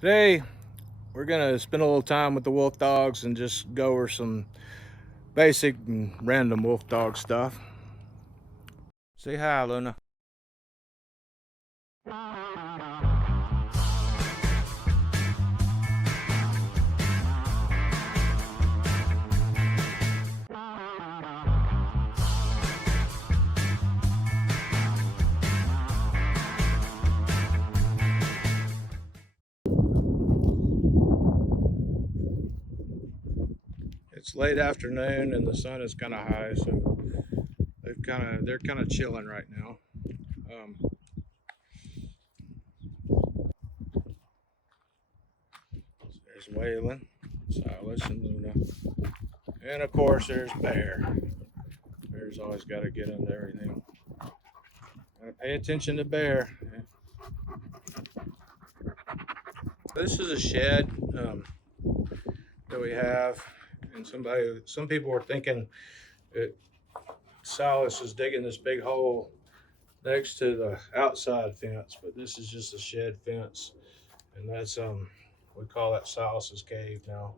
Today, we're gonna spend a little time with the wolf dogs and just go over some basic and random wolf dog stuff. Say hi, Luna. It's late afternoon and the sun is kind of high, so they're kind of chilling right now. Um, there's Waylon, Silas, and Luna, and of course there's Bear. Bear's always got to get into everything. Gotta pay attention to Bear. This is a shed that we have, and some people were thinking that Silas is digging this big hole next to the outside fence, but this is just a shed fence, and that's we call that Silas's cave now.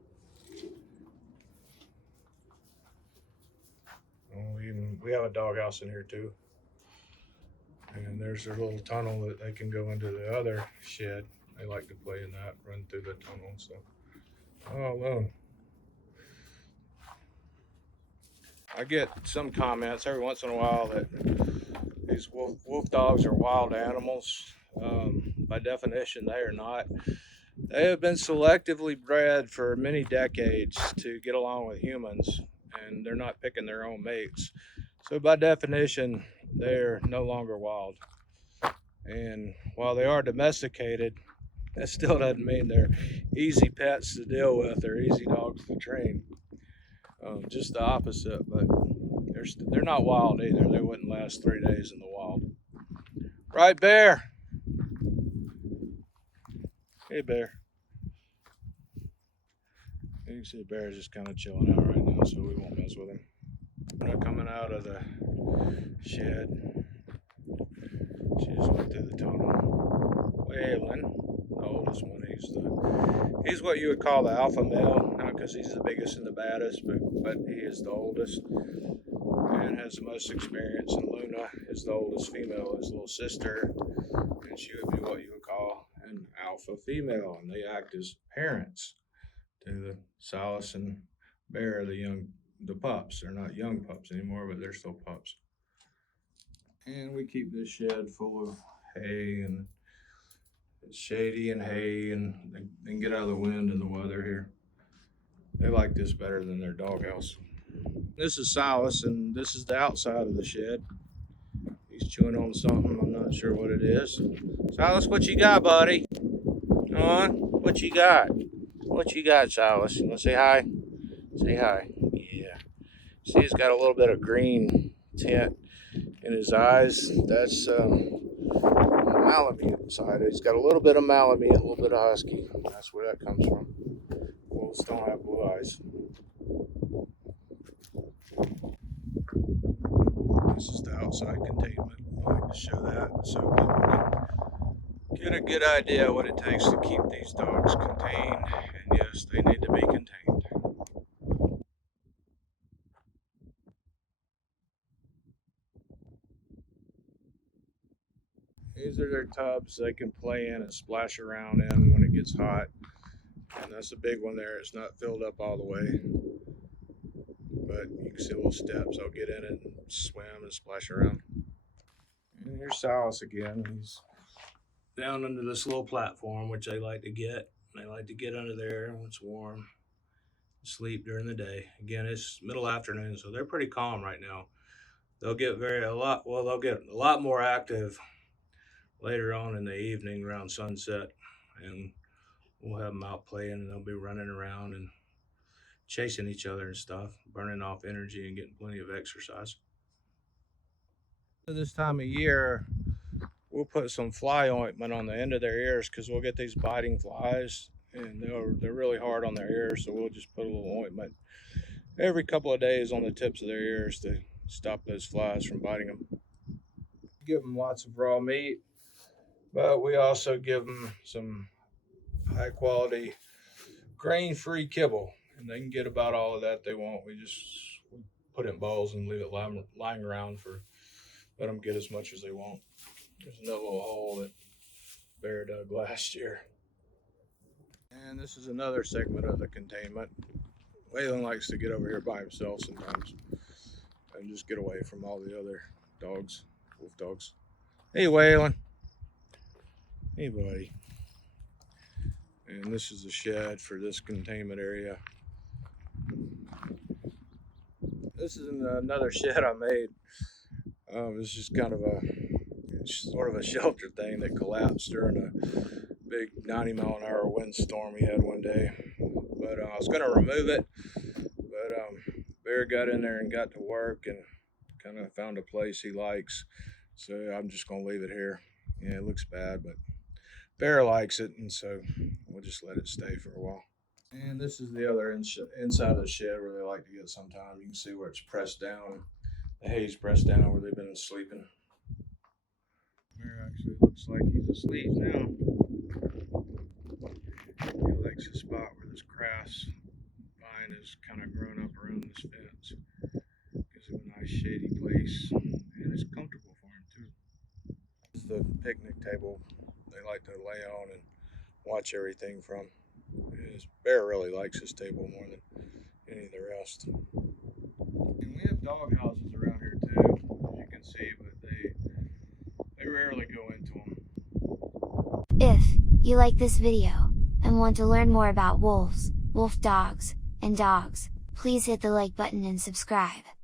And we have a doghouse in here too, and there's a little tunnel that they can go into the other shed. They like to play in that, run through the tunnel and stuff. Oh, well, I get some comments every once in a while that these wolf dogs are wild animals. By definition, they are not. They have been selectively bred for many decades to get along with humans, and they're not picking their own mates. So, by definition, they're no longer wild. And while they are domesticated, that still doesn't mean they're easy pets to deal with or easy dogs to train. Just the opposite, but they're not wild either. They wouldn't last 3 days in the wild. Right, Bear? Hey, Bear. You can see the bear is just kind of chilling out right now, so we won't mess with him. They're coming out of the shed. She just went through the tunnel. Waylon, the oldest one, he's what you would call the alpha male, not because he's the biggest and the baddest, but he is the oldest and has the most experience. And Luna is the oldest female, his little sister, and she would be what you would call an alpha female, and they act as parents to the Salas and Bear, the pups. They're not young pups anymore, but they're still pups. And we keep this shed full of hay, and it's shady and hay, and they can get out of the wind and the weather here. They like this better than their doghouse. This is Silas, and this is the outside of the shed. He's chewing on something. I'm not sure what it is. Silas, what you got, buddy? Come on, what you got? What you got, Silas? You want to say hi? Say hi. Yeah. See, he's got a little bit of green tint in his eyes. That's Malamute inside. He's got a little bit of Malamute, a little bit of Husky. That's where that comes from. Wolves don't have blue eyes. This is the outside containment. I like to show that so people can get a good idea what it takes to keep these dogs contained. And yes, they need to be contained. These are their tubs they can play in and splash around in when it gets hot. And that's a big one there. It's not filled up all the way, but you can see little steps. I'll get in it and swim and splash around. And here's Silas again. He's down under this little platform, which they like to get. They like to get under there when it's warm, sleep during the day. Again, it's middle afternoon, so they're pretty calm right now. They'll get they'll get a lot more active later on in the evening around sunset, and we'll have them out playing, and they'll be running around and chasing each other and stuff, burning off energy and getting plenty of exercise. This time of year, we'll put some fly ointment on the end of their ears because we'll get these biting flies, and they're really hard on their ears, so we'll just put a little ointment every couple of days on the tips of their ears to stop those flies from biting them. Give them lots of raw meat, but we also give them some high quality, grain-free kibble, and they can get about all of that they want. We put it in bowls and leave it lying around for, let them get as much as they want. There's another little hole that Bear dug last year. And this is another segment of the containment. Waylon likes to get over here by himself sometimes and just get away from all the other dogs, wolf dogs. Hey Waylon. Hey buddy. And this is the shed for this containment area. This is another shed I made. It's just kind of sort of a shelter thing that collapsed during a big 90-mile-an-hour windstorm we had one day. But I was going to remove it, but Bear got in there and got to work and kind of found a place he likes. So I'm just going to leave it here. Yeah, it looks bad, but Bear likes it, and so we'll just let it stay for a while. And this is the other inside of the shed where they like to get sometimes. You can see where it's pressed down. The hay's pressed down where they've been sleeping. Bear actually looks like he's asleep now. He likes the spot where this grass vine is kind of grown up around this fence. Gives him a nice shady place, and it's comfortable for him too. This is the picnic table they like to lay on and watch everything from. Bear really likes this table more than any of the rest. And we have dog houses around here too, as you can see, but they rarely go into them. If you like this video and want to learn more about wolves, wolf dogs, and dogs, please hit the like button and subscribe.